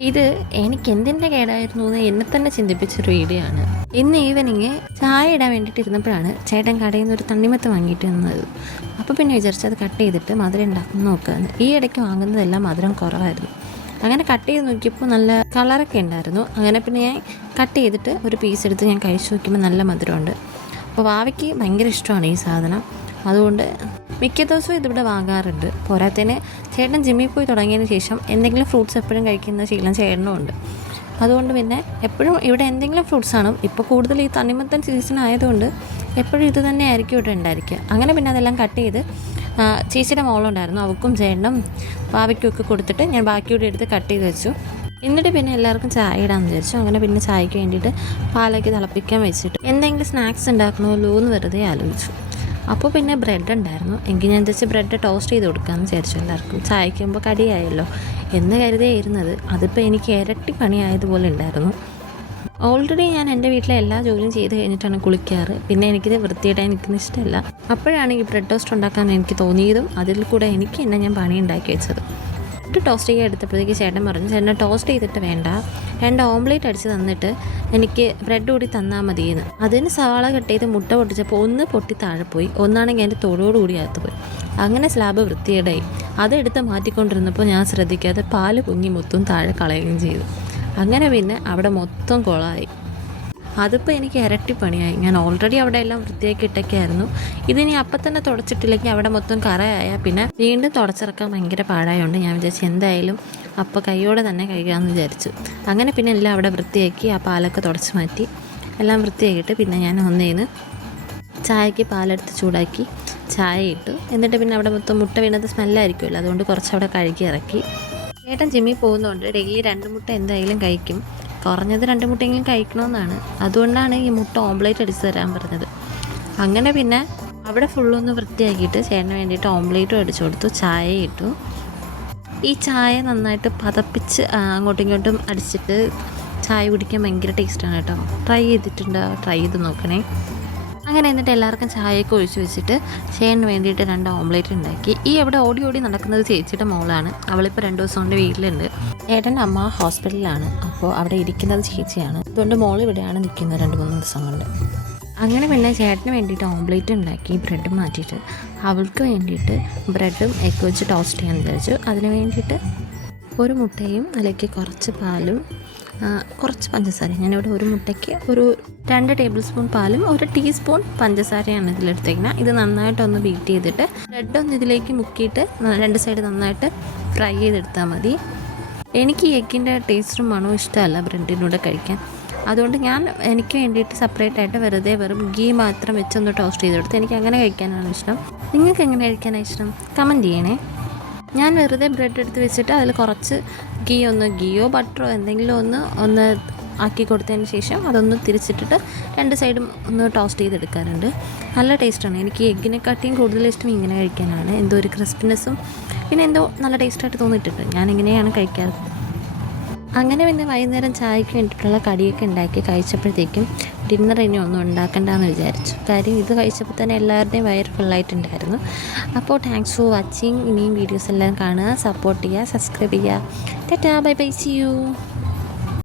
ഇത് എനിക്ക് എന്തിൻ്റെ കേടായിരുന്നു എന്ന് എന്നെ തന്നെ ചിന്തിപ്പിച്ചൊരു വീഡിയോ ആണ്. ഇന്ന് ഈവനിങ് ചായ ഇടാൻ വേണ്ടിയിട്ട് ഇരുന്നപ്പോഴാണ് ചേട്ടൻ കടയിൽ നിന്ന് ഒരു തണ്ണിമത്തം വാങ്ങിയിട്ട് നിന്നത്. അപ്പോൾ പിന്നെ വിചാരിച്ചു അത് കട്ട് ചെയ്തിട്ട് മധുരം ഉണ്ടാക്കും നോക്കുകയാണ്. ഈ ഇടയ്ക്ക് വാങ്ങുന്നതെല്ലാം മധുരം കുറവായിരുന്നു. അങ്ങനെ കട്ട് ചെയ്ത് നോക്കിയപ്പോൾ നല്ല കളറൊക്കെ ഉണ്ടായിരുന്നു. അങ്ങനെ പിന്നെ ഞാൻ കട്ട് ചെയ്തിട്ട് ഒരു പീസ് എടുത്ത് ഞാൻ കഴിച്ചു നോക്കിയപ്പോൾ നല്ല മധുരമുണ്ട്. അപ്പോൾ വാവയ്ക്ക് ഭയങ്കര ഇഷ്ടമാണ് ഈ സാധനം. അതുകൊണ്ട് മിക്ക ദിവസവും ഇതിവിടെ വാങ്ങാറുണ്ട്. പോരാത്തതിന് ചേട്ടൻ ജിമ്മിൽ പോയി തുടങ്ങിയതിന് ശേഷം എന്തെങ്കിലും ഫ്രൂട്ട്സ് എപ്പോഴും കഴിക്കുന്ന ശീലം ചേട്ടനും ഉണ്ട്. അതുകൊണ്ട് പിന്നെ എപ്പോഴും ഇവിടെ എന്തെങ്കിലും ഫ്രൂട്ട്സാണ്. ഇപ്പോൾ കൂടുതൽ ഈ തണ്ണിമത്തൻ സീസൺ ആയതുകൊണ്ട് എപ്പോഴും ഇത് തന്നെ ആയിരിക്കും ഇവിടെ ഉണ്ടായിരിക്കുക. അങ്ങനെ പിന്നെ അതെല്ലാം കട്ട് ചെയ്ത് ചേച്ചിയുടെ മോളുണ്ടായിരുന്നു, അവൾക്കും ചേട്ടനും ഭാവിക്കും ഒക്കെ കൊടുത്തിട്ട് ഞാൻ ബാക്കിയോടെ എടുത്ത് കട്ട് ചെയ്ത് വെച്ചു. എന്നിട്ട് പിന്നെ എല്ലാവർക്കും ചായ ഇടാമെന്ന് വിചാരിച്ചു. അങ്ങനെ പിന്നെ ചായക്ക് വേണ്ടിയിട്ട് പാലൊക്കെ തിളപ്പിക്കാൻ വെച്ചിട്ട് എന്തെങ്കിലും സ്നാക്സ് ഉണ്ടാക്കണമല്ലോ എന്ന് വെറുതെ ആലോചിച്ചു. അപ്പോൾ പിന്നെ ബ്രെഡ് ഉണ്ടായിരുന്നു. എങ്കിൽ ഞാൻ വിചാരിച്ച് ബ്രെഡ് ടോസ്റ്റ് ചെയ്ത് കൊടുക്കാമെന്ന് വിചാരിച്ചു. എല്ലാവർക്കും ചായക്കുമ്പോൾ കടിയായല്ലോ എന്ന് കരുതിയായിരുന്നത്. അതിപ്പോൾ എനിക്ക് ഇരട്ടി പണിയായതുപോലെ ഉണ്ടായിരുന്നു. ഓൾറെഡി ഞാൻ എൻ്റെ വീട്ടിലെ എല്ലാ ജോലിയും ചെയ്ത് കഴിഞ്ഞിട്ടാണ് കുളിക്കാറ്. പിന്നെ എനിക്കിത് വൃത്തിയിടാൻ എനിക്കൊന്നും ഇഷ്ടമല്ല. അപ്പോഴാണ് ഈ ബ്രെഡ് ടോസ്റ്റ് ഉണ്ടാക്കാൻ എനിക്ക് തോന്നിയതും അതിൽ കൂടെ എനിക്ക് തന്നെ ഞാൻ പണി ഉണ്ടാക്കി വെച്ചത്. ബ്രെഡ് ടോസ്റ്റ് ചെയ്യാൻ എടുത്തപ്പോഴത്തേക്ക് ചേട്ടൻ പറഞ്ഞു, ചേട്ടൻ ടോസ്റ്റ് ചെയ്തിട്ട് വേണ്ട, 2 ഓംലേറ്റ് അടിച്ച് തന്നിട്ട് എനിക്ക് ബ്രെഡ് കൂടി തന്നാൽ മതിയെന്ന്. അതിന് സവാള കട്ട് ചെയ്ത് മുട്ട പൊട്ടിച്ചപ്പോൾ ഒന്ന് പൊട്ടി താഴെ പോയി, ഒന്നാണെങ്കിൽ എൻ്റെ തോടോടുകൂടി അകത്ത് പോയി. അങ്ങനെ സ്ലാബ് വൃത്തികേടായി. അതെടുത്ത് മാറ്റിക്കൊണ്ടിരുന്നപ്പോൾ ഞാൻ ശ്രദ്ധിക്കാതെ പാല് കുഞ്ഞി മൊത്തം താഴെ കളയുകയും ചെയ്തു. അങ്ങനെ പിന്നെ അവിടെ മൊത്തം കുളമായി. അതിപ്പോൾ എനിക്ക് ഇരട്ടി പണിയായി. ഞാൻ ഓൾറെഡി അവിടെ എല്ലാം വൃത്തിയാക്കി ഇട്ടൊക്കെയായിരുന്നു. ഇതിനി അപ്പം തന്നെ തുടച്ചിട്ടില്ലെങ്കിൽ അവിടെ മൊത്തം കറയായാൽ പിന്നെ വീണ്ടും തുടച്ചിറക്കാൻ ഭയങ്കര പാടായതുകൊണ്ട് ഞാൻ വിചാരിച്ചു എന്തായാലും അപ്പോൾ കൈയോടെ തന്നെ കഴിക്കാമെന്ന് വിചാരിച്ചു. അങ്ങനെ പിന്നെ എല്ലാം അവിടെ വൃത്തിയാക്കി ആ പാലൊക്കെ തുടച്ച് മാറ്റി എല്ലാം വൃത്തിയാക്കിയിട്ട് പിന്നെ ഞാൻ ഒന്നേന്ന് ചായക്ക് പാലെടുത്ത് ചൂടാക്കി ചായ ഇട്ടു. എന്നിട്ട് പിന്നെ അവിടെ മൊത്തം മുട്ട വീണത് സ്മെല്ലായിരിക്കുമല്ലോ, അതുകൊണ്ട് കുറച്ചവിടെ കഴുകി ഇറക്കി. ചേട്ടൻ ജിമ്മിൽ പോകുന്നതുകൊണ്ട് ഡെയിലി 2 മുട്ട എന്തായാലും കഴിക്കും. കുറഞ്ഞത് 2 മുട്ടയെങ്കിലും കഴിക്കണമെന്നാണ്. അതുകൊണ്ടാണ് ഈ മുട്ട ഓംലേറ്റ് അടിച്ച് തരാൻ പറഞ്ഞത്. അങ്ങനെ പിന്നെ അവിടെ ഫുള്ളൊന്ന് വൃത്തിയാക്കിയിട്ട് ചേട്ടന് വേണ്ടിയിട്ട് ഓംലേറ്റും അടിച്ചു കൊടുത്തു, ചായ ഇട്ടു. ഈ ചായ നന്നായിട്ട് പതപ്പിച്ച് അങ്ങോട്ടും ഇങ്ങോട്ടും അടിച്ചിട്ട് ചായ കുടിക്കാൻ ഭയങ്കര ടേസ്റ്റാണ് കേട്ടോ. ട്രൈ ചെയ്ത് നോക്കണേ. അങ്ങനെ എന്നിട്ട് എല്ലാവർക്കും ചായയൊക്കെ ഒഴിച്ച് വെച്ചിട്ട് ചേട്ടന് വേണ്ടിയിട്ട് 2 ഓംലേറ്റ് ഉണ്ടാക്കി. ഈ എവിടെ ഓടി നടക്കുന്നത് ചേച്ചിയുടെ മോളാണ്. അവളിപ്പോൾ 2 ദിവസം കൊണ്ട് വീട്ടിലുണ്ട്. ചേട്ടൻ്റെ അമ്മ ഹോസ്പിറ്റലിലാണ്, അപ്പോൾ അവിടെ ഇരിക്കുന്നത് ചേച്ചിയാണ്. അതുകൊണ്ട് മോൾ ഇവിടെയാണ് നിൽക്കുന്നത് 2-3 ദിവസം കൊണ്ട്. അങ്ങനെ പിന്നെ ചേട്ടന് വേണ്ടിയിട്ട് ഓംലേറ്റ് ഉണ്ടാക്കി, ബ്രെഡ് മാറ്റിയിട്ട് അവൾക്ക് വേണ്ടിയിട്ട് ബ്രെഡും എഗ് വെച്ച് ടോസ്റ്റ് ചെയ്യാൻ വിചാരിച്ചു. അതിന് വേണ്ടിയിട്ട് ഒരു മുട്ടയും അതിലേക്ക് കുറച്ച് പാലും കുറച്ച് പഞ്ചസാര. ഞാനിവിടെ ഒരു മുട്ടയ്ക്ക് ഒരു 2 ടേബിൾ സ്പൂൺ പാലും 1 ടീസ്പൂൺ പഞ്ചസാരയാണ് ഇതിലെടുത്തേക്കുന്നത്. ഇത് നന്നായിട്ടൊന്ന് ബീറ്റ് ചെയ്തിട്ട് ബ്രെഡൊന്ന് ഇതിലേക്ക് മുക്കിയിട്ട് 2 സൈഡ് നന്നായിട്ട് ഫ്രൈ ചെയ്തെടുത്താൽ മതി. എനിക്ക് ഈ എഗ്ഗിൻ്റെ ടേസ്റ്റും മണവും ഇഷ്ടമല്ല ബ്രെഡിനൂടെ കഴിക്കാൻ. അതുകൊണ്ട് ഞാൻ എനിക്ക് വേണ്ടിയിട്ട് സെപ്പറേറ്റ് ആയിട്ട് വെറും ഗീ മാത്രം വെച്ചൊന്ന് ടോസ്റ്റ് ചെയ്തെടുത്ത് എനിക്ക് അങ്ങനെ കഴിക്കാനാണ് ഇഷ്ടം. നിങ്ങൾക്ക് എങ്ങനെ കഴിക്കാനാണ് ഇഷ്ടം? കമൻറ്റ് ചെയ്യണേ. ഞാൻ വെറുതെ ബ്രെഡ് എടുത്ത് വെച്ചിട്ട് അതിൽ കുറച്ച് ഗീയോ ബട്ടറോ എന്തെങ്കിലും ഒന്ന് ആക്കി കൊടുത്തതിന് ശേഷം അതൊന്ന് തിരിച്ചിട്ടിട്ട് 2 സൈഡും ഒന്ന് ടോസ്റ്റ് ചെയ്തെടുക്കാറുണ്ട്. നല്ല ടേസ്റ്റാണ്. എനിക്ക് എഗ്ഗിനെക്കാട്ടിയും കൂടുതൽ ഇഷ്ടം ഇങ്ങനെ കഴിക്കാനാണ്. എന്തോ ഒരു ക്രിസ്പിനെസ്സും പിന്നെ എന്തോ നല്ല ടേസ്റ്റായിട്ട് തോന്നിയിട്ടുണ്ട്. ഞാൻ ഇങ്ങനെയാണ് കഴിക്കാറ്. അങ്ങനെ പിന്നെ വൈകുന്നേരം ചായക്ക് വേണ്ടിയിട്ടുള്ള കടിയൊക്കെ ഉണ്ടാക്കി കഴിച്ചപ്പോഴത്തേക്കും ഡിന്നർ ഇനി ഒന്നും ഉണ്ടാക്കണ്ടെന്ന് വിചാരിച്ചു. കാര്യം ഇത് കഴിച്ചപ്പോൾ തന്നെ എല്ലാവരുടെയും വയറ് ഫുള്ളായിട്ടുണ്ടായിരുന്നു. അപ്പോൾ താങ്ക്സ് ഫോർ വാച്ചിങ്. ഇനിയും വീഡിയോസ് എല്ലാം കാണുക, സപ്പോർട്ട് ചെയ്യുക, സബ്സ്ക്രൈബ് ചെയ്യുക. Tata, bye bye, see U.